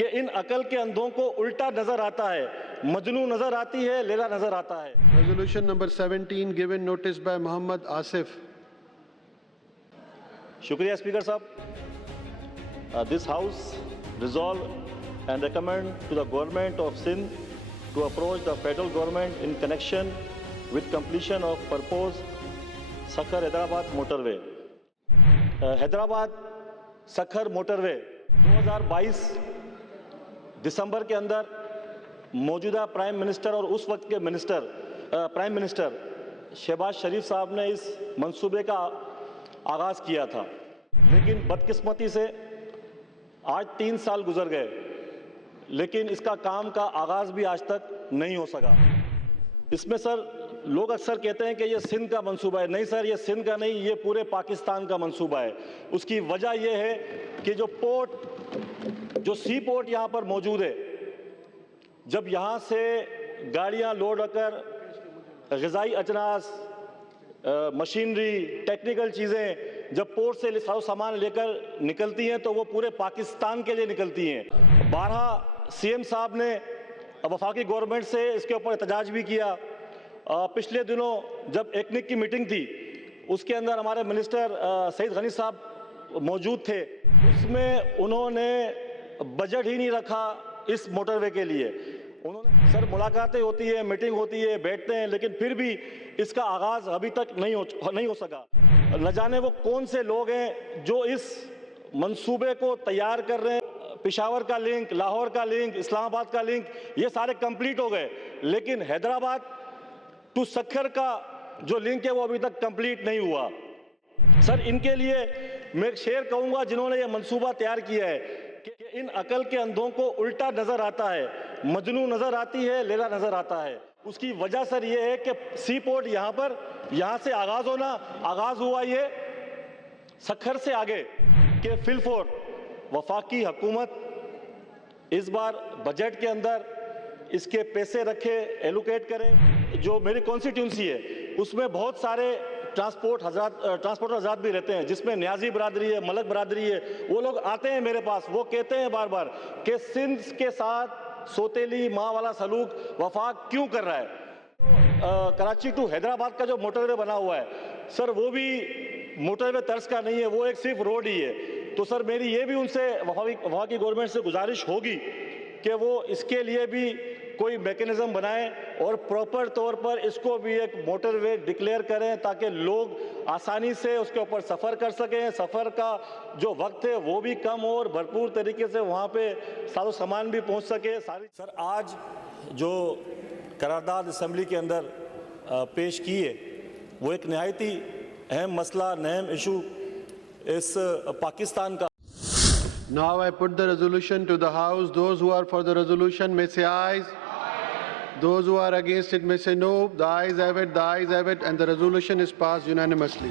कि इन अकल के अंधों को उल्टा नजर आता है, मजनू नजर आती है, लैला नजर आता है। Resolution number 17 given notice by Muhammad Asif. शुक्रिया स्पीकर साहब। This house resolve and recommend to the government of Sindh to approach the federal government in connection with completion of proposed Sakhar Hyderabad motorway. Hyderabad Sukkur motorway 2022 दिसंबर के अंदर मौजूदा prime minister और उस वक्त के prime minister Shahbaz शरीफ साहब ने इस मंसूबे का आगाज़ किया था, लेकिन बदकिस्मती से आज 3 साल गुजर गए, लेकिन इसका काम का आगाज़ भी आज तक नहीं हो सका। इसमें सर लोग अक्सर कहते हैं कि ये सिंध का मंसूबा है। नहीं सर, ये सिंध का नहीं, ये पूरे पाकिस्तान का मंसूबा है। उसकी वजह ये है कि जो सी पोर्ट यहाँ पर मौजूद है, जब यहाँ से गाड़ियाँ लोड होकर ग़िज़ाई अजनास, मशीनरी, टेक्निकल चीज़ें जब पोर्ट से सारा सामान लेकर निकलती हैं तो वो पूरे पाकिस्तान के लिए निकलती हैं। 12 सीएम साहब ने वफाकी गवर्नमेंट से इसके ऊपर एहतजाज भी किया। पिछले दिनों जब एकनिक की मीटिंग थी, उसके अंदर हमारे मिनिस्टर सईद गनी साहब मौजूद थे। उसमें उन्होंने बजट ही नहीं रखा इस मोटरवे के लिए। उन्होंने सर मुलाकातें होती है, मीटिंग होती है, बैठते हैं, लेकिन फिर भी इसका आगाज़ अभी तक नहीं हो सका। न जाने वो कौन से लोग हैं जो इस मंसूबे को तैयार कर रहे हैं। पेशावर का लिंक, लाहौर का लिंक, इस्लामाबाद का लिंक, ये सारे कंप्लीट हो गए, लेकिन हैदराबाद टू सखर का जो लिंक है वो अभी तक कंप्लीट नहीं हुआ। सर इनके लिए मैं एक शेर कहूँगा जिन्होंने ये मंसूबा तैयार किया है कि इन अकल के अंधों को उल्टा नज़र आता है, मजनू नज़र आती है, लैला नज़र आता है। उसकी वजह सर ये है कि सी पोर्ट यहाँ से आगाज़ हुआ ये सखर से आगे के फिलफोर वफाकी हुकूमत इस बार बजट के अंदर इसके पैसे रखे, एलोकेट करें। जो मेरी कॉन्स्टिट्यूंसी है उसमें बहुत सारे ट्रांसपोर्टर हजरात भी रहते हैं, जिसमें न्याजी बरादरी है, मलक बरादरी है। वो लोग आते हैं मेरे पास, वो कहते हैं बार बार कि सिंध के साथ सोतेली माँ वाला सलूक वफाक क्यों कर रहा है। कराची टू हैदराबाद का जो मोटरवे बना हुआ है सर, वो भी मोटरवे तर्ज का नहीं है, वो एक सिर्फ रोड ही है। तो सर मेरी ये भी उनसे वफाकी गवर्नमेंट से गुजारिश होगी कि वो इसके लिए भी कोई मैकेनिज्म बनाएं और प्रॉपर तौर पर इसको भी एक मोटरवे डिक्लेयर करें, ताकि लोग आसानी से उसके ऊपर सफ़र कर सकें। सफ़र का जो वक्त है वो भी कम हो और भरपूर तरीके से वहाँ पे सारा सामान भी पहुँच सके। सर आज जो करारदाद असम्बली के अंदर पेश की है वो एक नहायत ही अहम मसला, अहम इशू इस पाकिस्तान का। Now I put the resolution to the House. Those who are for the resolution may say ayes. Those who are against it may say no. The ayes have it, and the resolution is passed unanimously.